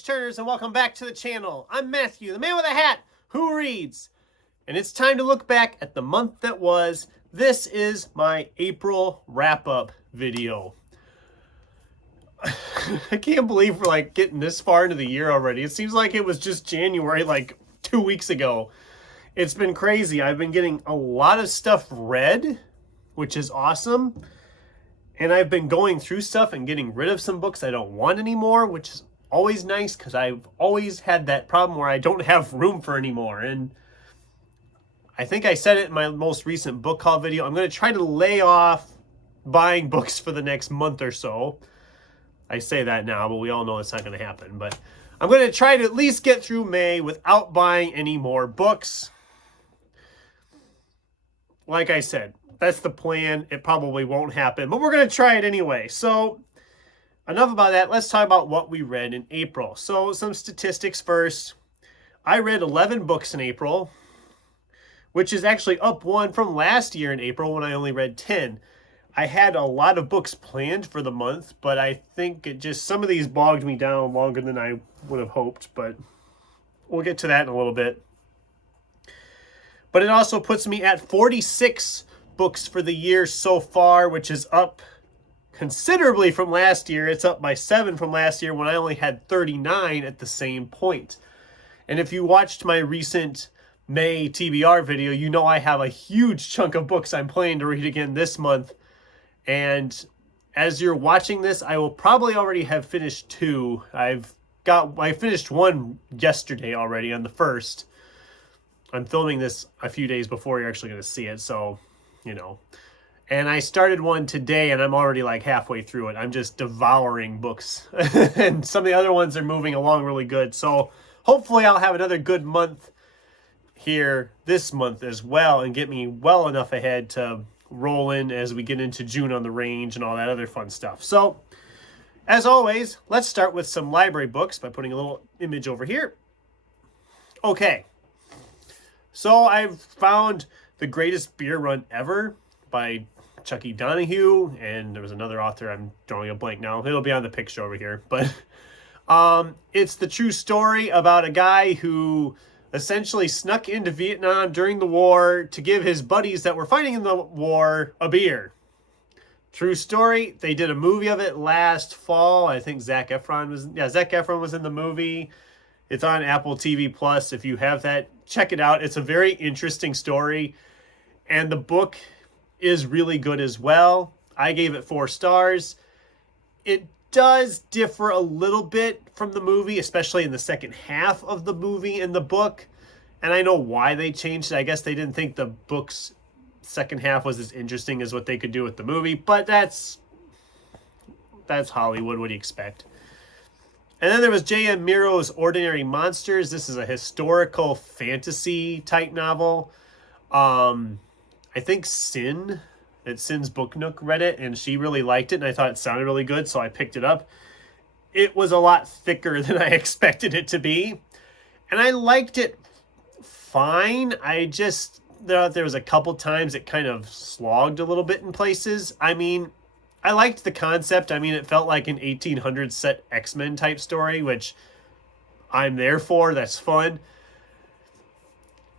page-turners, and welcome back to the channel. I'm Matthew, the man with a hat who reads. And it's time to look back at the month that was. This is my April wrap-up video. I can't believe we're like getting this far into the year already. It seems like it was just January like 2 weeks ago. It's been crazy. I've been getting a lot of stuff read, which is awesome. And I've been going through stuff and getting rid of some books I don't want anymore, which is always nice because I've always had that problem where I don't have room for anymore. And I think I said it in my most recent book haul video. I'm going to try to lay off buying books for the next month or so. I say that now, but we all know it's not going to happen. But I'm going to try to at least get through May without buying any more books. Like I said, that's the plan. It probably won't happen, but we're going to try it anyway. So enough about that. Let's talk about what we read in April. So some statistics first. I read 11 books in April, which is actually up one from last year in April when I only read 10. I had a lot of books planned for the month, but I think it just, some of these bogged me down longer than I would have hoped, but we'll get to that in a little bit. But it also puts me at 46 books for the year so far, which is up considerably from last year. It's up by 7 from last year when I only had 39 at the same point. And if you watched my recent May TBR video, you know I have a huge chunk of books I'm planning to read again this month. And as you're watching this, I will probably already have finished 2. I finished 1 yesterday already on the 1st. I'm filming this a few days before you're actually going to see it, so you know. And I started 1 today, and I'm already like halfway through it. I'm just devouring books. And some of the other ones are moving along really good. So hopefully I'll have another good month here this month as well and get me well enough ahead to roll in as we get into June on the range and all that other fun stuff. So as always, let's start with some library books by putting a little image over here. Okay. So I've found The Greatest Beer Run Ever by Chucky Donahue, and there was another author, I'm drawing a blank now. It'll be on the picture over here. But it's the true story about a guy who essentially snuck into Vietnam during the war to give his buddies that were fighting in the war a beer. True story. They did a movie of it last fall. I think Zac Efron was in the movie. It's on Apple TV Plus. If you have that, check it out. It's a very interesting story. And the book is really good as well. I gave it 4 stars. It does differ a little bit from the movie, especially in the second half of the movie and the book. And I know why they changed it. I guess they didn't think the book's second half was as interesting as what they could do with the movie. But that's Hollywood. What do you expect? And then there was J.M. Miro's Ordinary Monsters. This is a historical fantasy type novel. I think Sin's Book Nook read it, and she really liked it, and I thought it sounded really good, so I picked it up. It was a lot thicker than I expected it to be, and I liked it fine. There was a couple times it kind of slogged a little bit in places. I mean, I liked the concept. I mean, it felt like an 1800s set X-Men type story, which I'm there for. That's fun.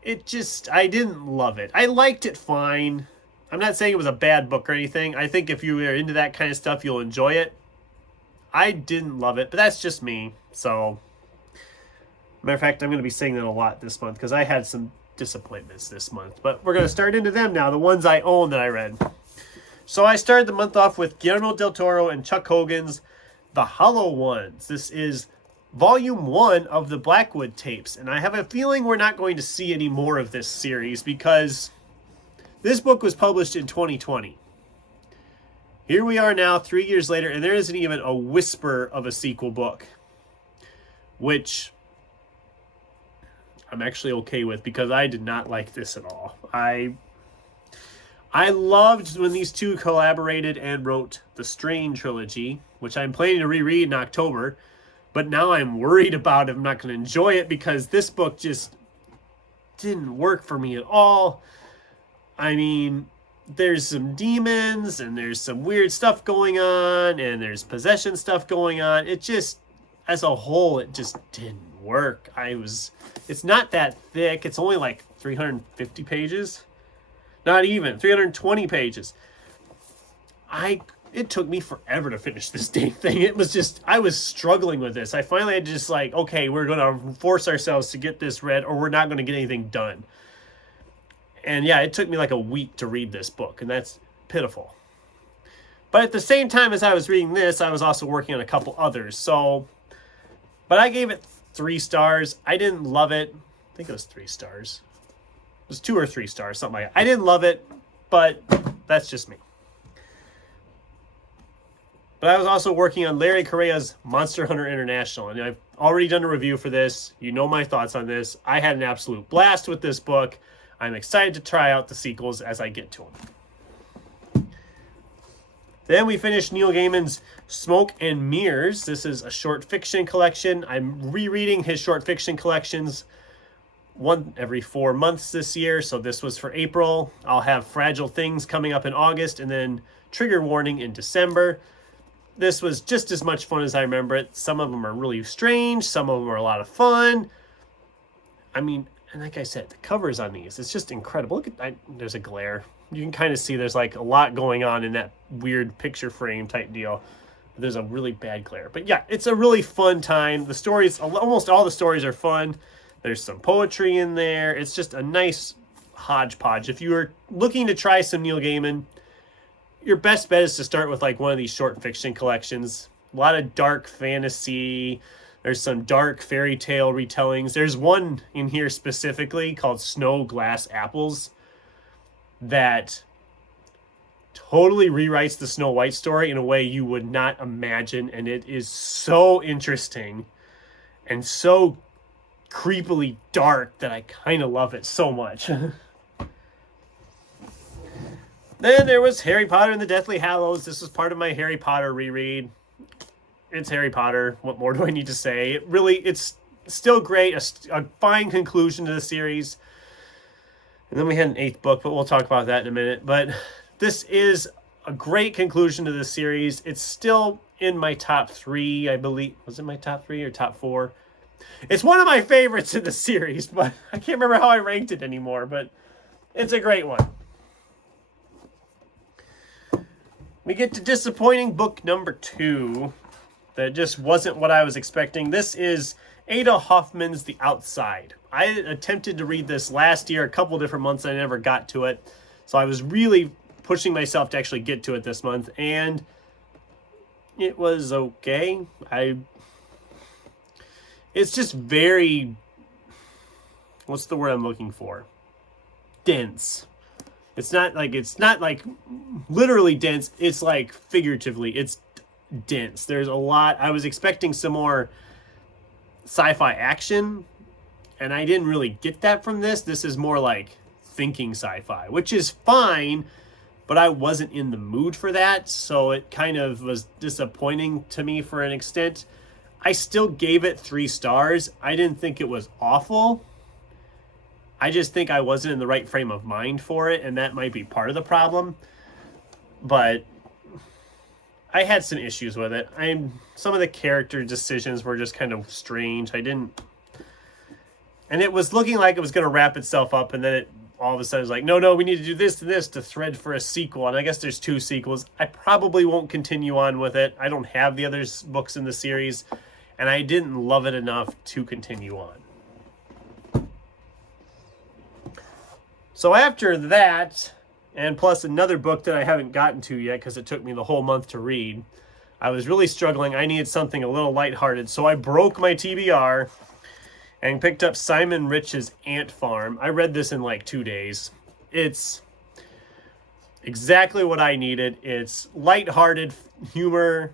I didn't love it. I liked it fine. I'm not saying it was a bad book or anything. I think if you are into that kind of stuff, you'll enjoy it. I didn't love it, but that's just me. So, matter of fact, I'm going to be saying that a lot this month because I had some disappointments this month. But we're going to start into them now, the ones I own that I read. So I started the month off with Guillermo del Toro and Chuck Hogan's The Hollow Ones. This is Volume 1 of the Blackwood tapes, and I have a feeling we're not going to see any more of this series because this book was published in 2020. Here we are now, 3 years later, and there isn't even a whisper of a sequel book, which I'm actually okay with because I did not like this at all. I loved when these two collaborated and wrote the Strain trilogy, which I'm planning to reread in October. But now I'm worried about if I'm not going to enjoy it because this book just didn't work for me at all. I mean, there's some demons and there's some weird stuff going on and there's possession stuff going on. It just as a whole, it just didn't work. It's not that thick. It's only like 350 pages. Not even 320 pages. It took me forever to finish this dang thing. It was just, I was struggling with this. I finally had to just like, okay, we're going to force ourselves to get this read or we're not going to get anything done. And yeah, it took me like a week to read this book, and that's pitiful. But at the same time as I was reading this, I was also working on a couple others. So, but I gave it 3 stars. I didn't love it. I think it was 3 stars. It was 2 or 3 stars, something like that. I didn't love it, but that's just me. But I was also working on Larry Correa's Monster Hunter International, and I've already done a review for this. You know my thoughts on this. I had an absolute blast with this book. I'm excited to try out the sequels as I get to them. Then we finished Neil Gaiman's Smoke and Mirrors. This is a short fiction collection. I'm rereading his short fiction collections one every 4 months this year, so this was for April. I'll have Fragile Things coming up in August, and then Trigger Warning in December. This was just as much fun as I remember it. Some of them are really strange. Some of them are a lot of fun. I mean, and like I said, the covers on these, it's just incredible. Look at, there's a glare. You can kind of see there's like a lot going on in that weird picture frame type deal. There's a really bad glare. But yeah, it's a really fun time. The stories, almost all the stories are fun. There's some poetry in there. It's just a nice hodgepodge. If you are looking to try some Neil Gaiman, your best bet is to start with like one of these short fiction collections. A lot of dark fantasy. There's some dark fairy tale retellings. There's one in here specifically called Snow Glass Apples that totally rewrites the Snow White story in a way you would not imagine. And it is so interesting and so creepily dark that I kind of love it so much. Then there was Harry Potter and the Deathly Hallows. This was part of my Harry Potter reread. It's Harry Potter. What more do I need to say? It's still great. A fine conclusion to the series. And then we had an 8th book, but we'll talk about that in a minute. But this is a great conclusion to the series. It's still in my top 3, I believe. Was it my top 3 or top 4? It's one of my favorites in the series, but I can't remember how I ranked it anymore. But it's a great one. We get to disappointing book number 2. That just wasn't what I was expecting. This is Ada Hoffman's The Outside. I attempted to read this last year, a couple different months, and I never got to it. So I was really pushing myself to actually get to it this month, and it was okay. It's just very, what's the word I'm looking for? Dense. It's not like literally dense. It's like figuratively, it's dense. There's a lot. I was expecting some more sci-fi action, and I didn't really get that from this. This is more like thinking sci-fi, which is fine, but I wasn't in the mood for that, so it kind of was disappointing to me for an extent. I still gave it 3 stars. I didn't think it was awful. I just think I wasn't in the right frame of mind for it, and that might be part of the problem. But I had some issues with it. Some of the character decisions were just kind of strange. And it was looking like it was going to wrap itself up, and then it all of a sudden was like, no, we need to do this and this to thread for a sequel. And I guess there's 2 sequels. I probably won't continue on with it. I don't have the other books in the series, and I didn't love it enough to continue on. So after that, and plus another book that I haven't gotten to yet because it took me the whole month to read, I was really struggling. I needed something a little lighthearted, so I broke my TBR and picked up Simon Rich's Ant Farm. I read this in like 2 days. It's exactly what I needed. It's lighthearted humor.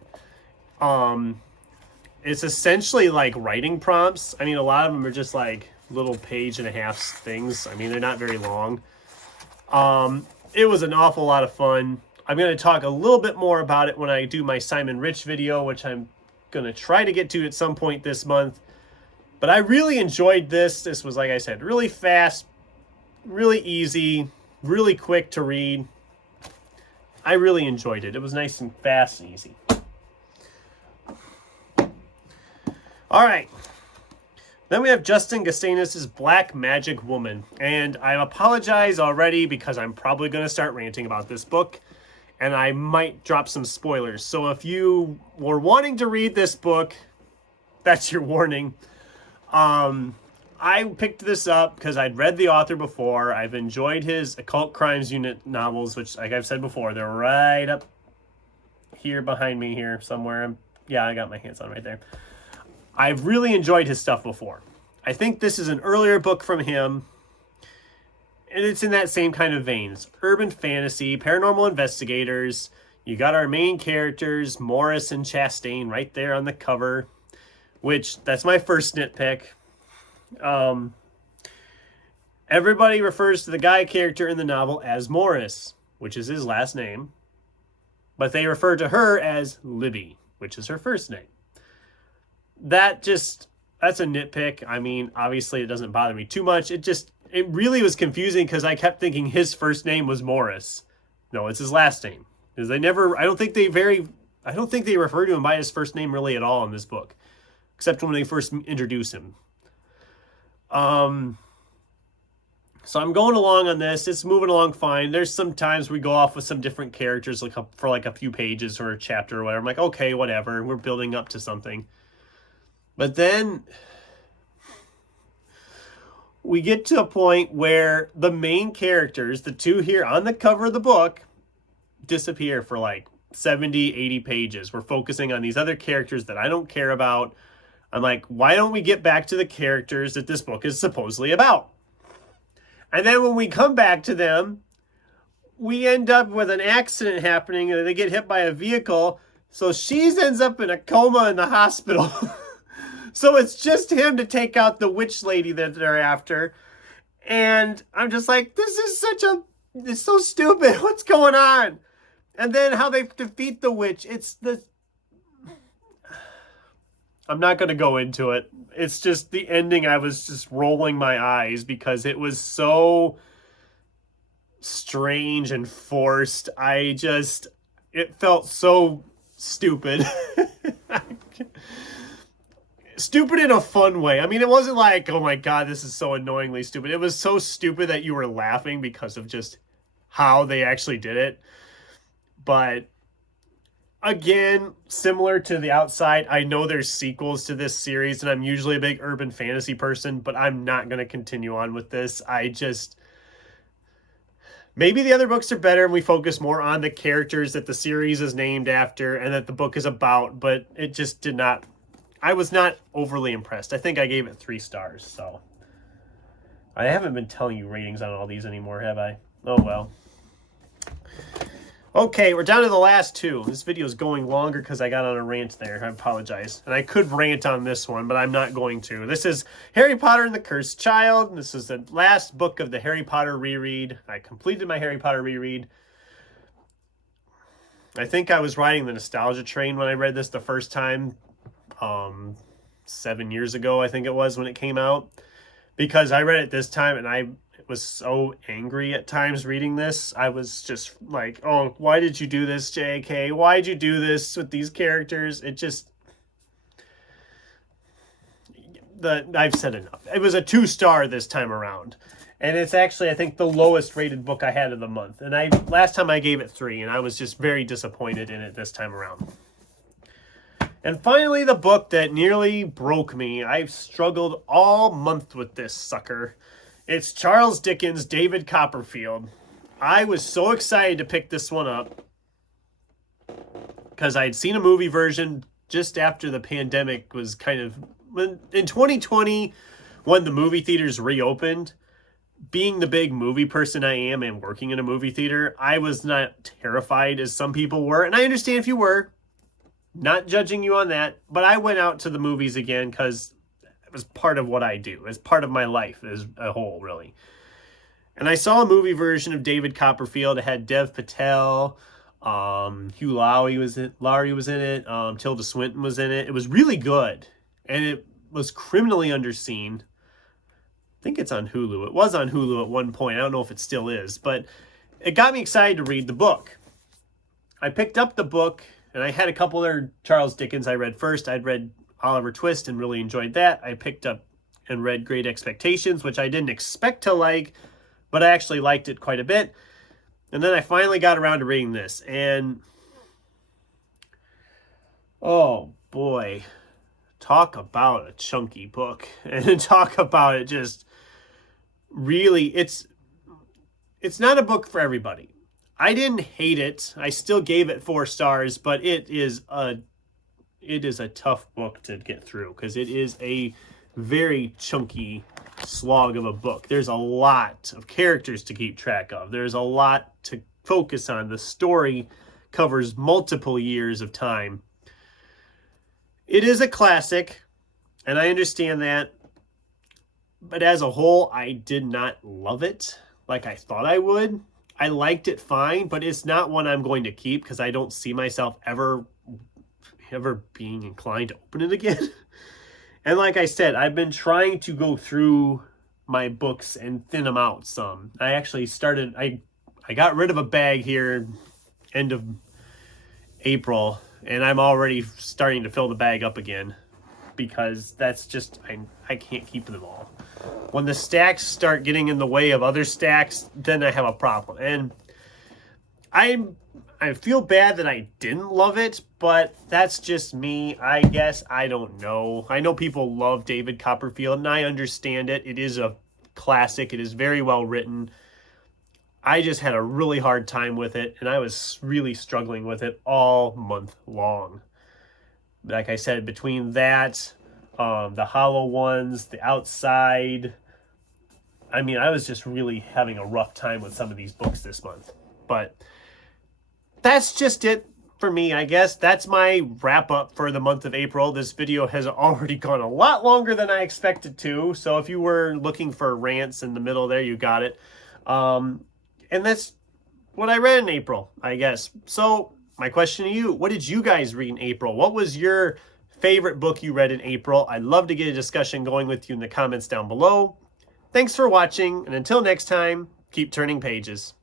It's essentially like writing prompts. I mean, a lot of them are just like little page-and-a-half things. I mean, they're not very long. It was an awful lot of fun. I'm going to talk a little bit more about it when I do my Simon Rich video, which I'm going to try to get to at some point this month. But I really enjoyed this. This was, like I said, really fast, really easy, really quick to read. I really enjoyed it. It was nice and fast and easy. All right. Then we have Justin Gastanis' Black Magic Woman. And I apologize already because I'm probably going to start ranting about this book. And I might drop some spoilers. So if you were wanting to read this book, that's your warning. I picked this up because I'd read the author before. I've enjoyed his Occult Crimes Unit novels, which, like I've said before, they're right up here behind me here somewhere. Yeah, I got my hands on it right there. I've really enjoyed his stuff before. I think this is an earlier book from him, and it's in that same kind of veins. Urban fantasy, paranormal investigators. You got our main characters, Morris and Chastain, right there on the cover, which, that's my first nitpick. Everybody refers to the guy character in the novel as Morris, which is his last name, but they refer to her as Libby, which is her first name. That's a nitpick. I mean, obviously it doesn't bother me too much. It really was confusing because I kept thinking his first name was Morris. No, it's his last name. Because I don't think they refer to him by his first name really at all in this book, except when they first introduce him. So I'm going along on this. It's moving along fine. There's some times we go off with some different characters for a few pages or a chapter or whatever. I'm like, okay, whatever. We're building up to something. But then we get to a point where the main characters, the two here on the cover of the book, disappear for like 70, 80 pages. We're focusing on these other characters that I don't care about. I'm like, why don't we get back to the characters that this book is supposedly about? And then when we come back to them, we end up with an accident happening and they get hit by a vehicle. So she ends up in a coma in the hospital. So it's just him to take out the witch lady that they're after. And I'm just like, it's so stupid. What's going on? And then how they defeat the witch. I'm not going to go into it. It's just the ending. I was just rolling my eyes because it was so strange and forced. It felt so stupid. Stupid in a fun way. I mean, it wasn't like, oh my God, this is so annoyingly stupid. It was so stupid that you were laughing because of just how they actually did it. But again, similar to The Outside, I know there's sequels to this series, and I'm usually a big urban fantasy person, but I'm not going to continue on with this. Maybe the other books are better and we focus more on the characters that the series is named after and that the book is about, but it just did not... I was not overly impressed. I think I gave it 3 stars, so... I haven't been telling you ratings on all these anymore, have I? Oh, well. Okay, we're down to the last 2. This video is going longer because I got on a rant there. I apologize. And I could rant on this one, but I'm not going to. This is Harry Potter and the Cursed Child. This is the last book of the Harry Potter reread. I completed my Harry Potter reread. I think I was riding the nostalgia train when I read this the first time. 7 years ago, I think it was, when it came out. Because I read it this time, and I was so angry at times reading this. I was just like, oh, why did you do this, JK? Why did you do this with these characters? I've said enough. It was a 2-star this time around. And it's actually, I think, the lowest rated book I had of the month. And last time I gave it 3, and I was just very disappointed in it this time around. And finally, the book that nearly broke me. I've struggled all month with this sucker. It's Charles Dickens' David Copperfield. I was so excited to pick this one up because I had seen a movie version just after the pandemic was kind of... In 2020, when the movie theaters reopened, being the big movie person I am and working in a movie theater, I was not terrified as some people were. And I understand if you were. Not judging you on that, but I went out to the movies again because it was part of what I do. It's part of my life as a whole, really. And I saw a movie version of David Copperfield. It had Dev Patel, Hugh Laurie was in it, Tilda Swinton was in it. It was really good, and it was criminally underseen. I think it's on Hulu. It was on Hulu at one point. I don't know if it still is, but it got me excited to read the book. I picked up the book, and I had a couple other Charles Dickens I read first. I'd read Oliver Twist and really enjoyed that. I picked up and read Great Expectations, which I didn't expect to like, but I actually liked it quite a bit. And then I finally got around to reading this, and oh boy, talk about a chunky book. And talk about it just really, it's not a book for everybody. I didn't hate it. I still gave it 4 stars, but it is a tough book to get through because it is a very chunky slog of a book. There's a lot of characters to keep track of. There's a lot to focus on. The story covers multiple years of time. It is a classic, and I understand that. But as a whole, I did not love it like I thought I would. I liked it fine, but it's not one I'm going to keep because I don't see myself ever being inclined to open it again. And like I said, I've been trying to go through my books and thin them out some. I actually started, I got rid of a bag here end of April, and I'm already starting to fill the bag up again because that's just, I can't keep them all. When the stacks start getting in the way of other stacks, then I have a problem. And I feel bad that I didn't love it, but that's just me, I guess. I don't know. I know people love David Copperfield, and I understand it. It is a classic. It is very well written. I just had a really hard time with it, and I was really struggling with it all month long. Like I said, between that, the Hollow Ones, the Outside, I mean, I was just really having a rough time with some of these books this month. But that's just it for me, I guess. That's my wrap up for the month of April. This video has already gone a lot longer than I expected to. So if you were looking for rants in the middle there, you got it. And that's what I read in April, I guess. So my question to you, what did you guys read in April? What was your favorite book you read in April? I'd love to get a discussion going with you in the comments down below. Thanks for watching, and until next time, keep turning pages.